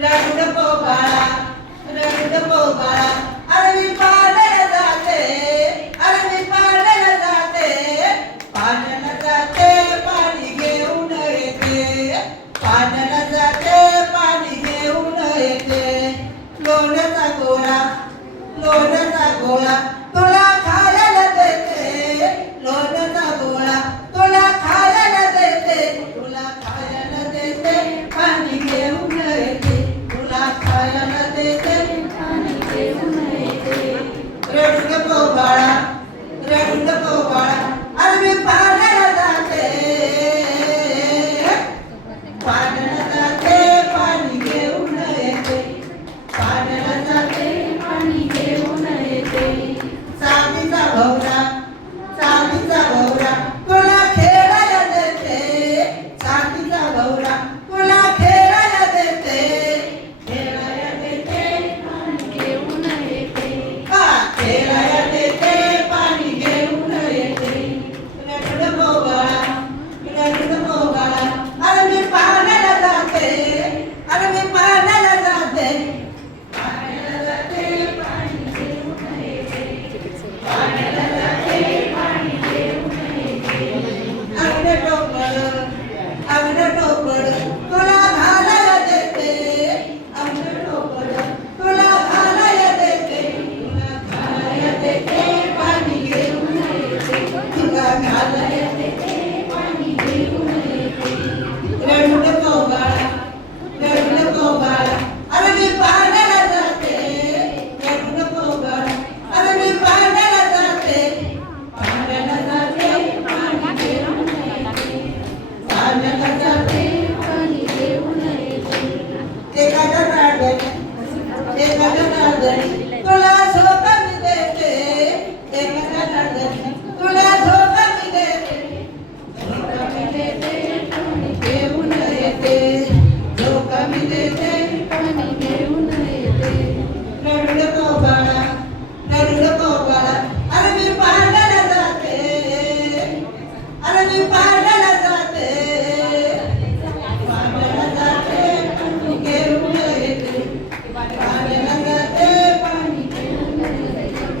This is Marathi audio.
रडून पोबाळा रडून पोबाळा अरे मी पाण्याला जाते अरे मी पाण्याला जाते पाण्याला जाते पाणी घेऊन येते पाण्याला जाते पाणी घेऊन येते लोण्याचा गोळा तुला खायला देते लोण्याचा गोळा तुला खायला देते तुला खायला देते पाणी घेऊन येते तुला खायला देते पाणी घेऊन येते रडून पोबाळा अरे मी पाण्याला जाते पाण्याला जाते पाणी घेऊन येते पाण्याला जाते पाणी घेऊन येते चांदीचा भवरा तुला खेळायला देते चांदीचा भवरा तुला खेळायला देते पाणी घेऊन येते खेळायला देते पाणी घेऊन येते रडून पोबाळा अरे मी पाण्याला जाते अरे मी